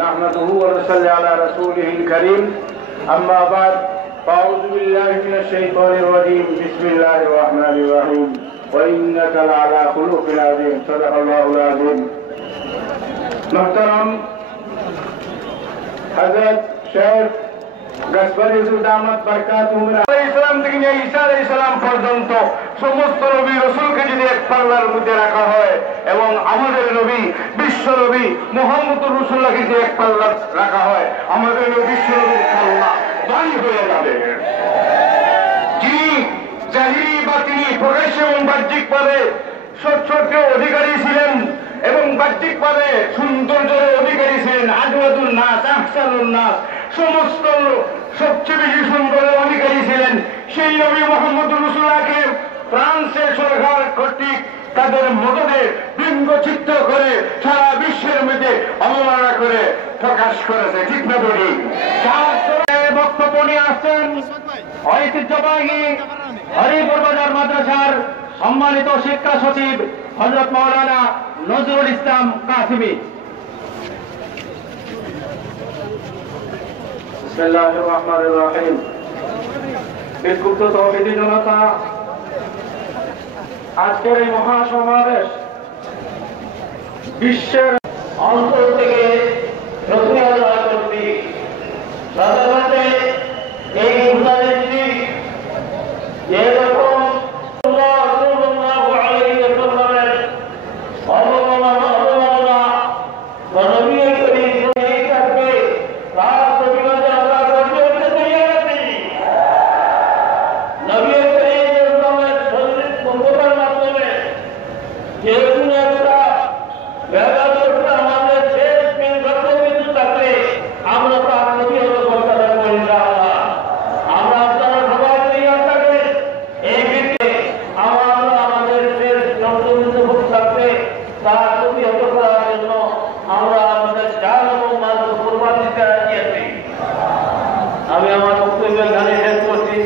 نحمده ونصلي على رسوله الكريم أما بعد فأعوذ بالله من الشيطان الرجيم بسم الله الرحمن الرحيم وإنك لعلى خلق عظيم صدق الله العظيم محترم حضرت شیخ গসবানি দামাত বারাকাতুহু ইসলাম থেকে নিয়ে ঈসা আলাইহিস সালাম পর্যন্ত সমস্ত নবী রাসূলকে যদি এক পাল্লার মধ্যে রাখা হয় এবং আমাদের নবী বিশ্ব নবী মুহাম্মদুর রাসূলুল্লাহকে যদি এক পাল্লা রাখা হয় আমাদের নবী বিশ্ব নবীর পাল্লা ভারী হয়ে যাবে। যিনি জাহিরি বাতিনি প্রকাশ্য এবং বাহ্যিকভাবে সত্যের অধিকারী ছিলেন এবং বাহ্যিকভাবে সৌন্দর্যের অধিকারী ছিলেন, আজওয়াদুন নাস আহসানুন নাস, সমস্ত সবচেয়ে বেশি সুন্দরের অধিকারী ছিলেন সেই নবী মুহাম্মদুর রাসূলুল্লাহকে ফ্রান্সের সরকার কর্তৃক তাদের মদদে ব্যঙ্গচিত্র করে সারা বিশ্বের মধ্যে অবমাননা করে প্রকাশ করেছে, ঠিক না বলি? বক্তব্য নিয়ে আসছেন ঐতিহ্যবাহী হরিপুর বাজার মাদ্রাসার সম্মানিত শিক্ষা সচিব হযরত মাওলানা নজরুল ইসলাম কাসিমি। বিসমিল্লাহির রহমানির রহিম। বিক্ষুব্ধ তৌহিদি জনতা, আজকের এই মহাসমাবেশ বিশ্বের অন্তর থেকে রসুলুল্লাহ কর্তৃক সাধারণতে এই মুজাহিদটি যেরকম আমি আমার বক্তব্য এখানে শেষ করছি।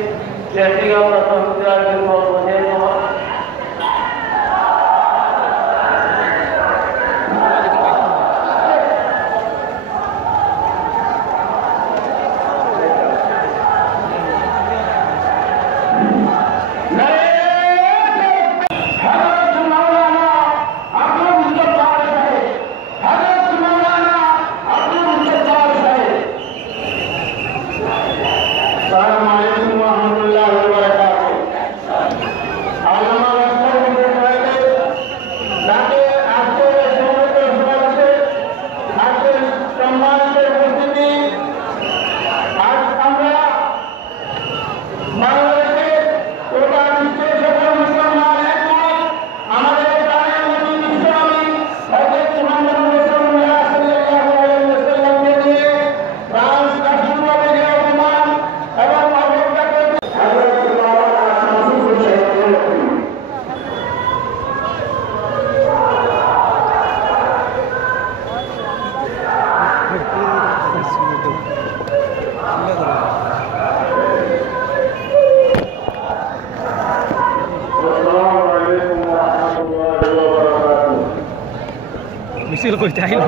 মিছিল করতে আইন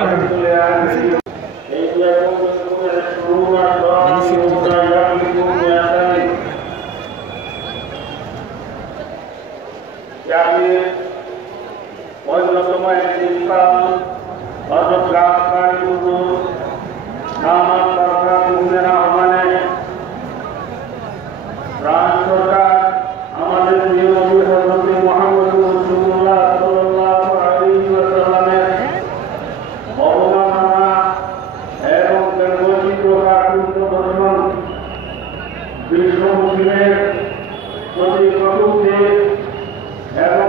এবং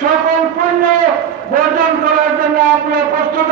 সকল পুণ্য বর্জন করার জন্য আপনার প্রস্তুত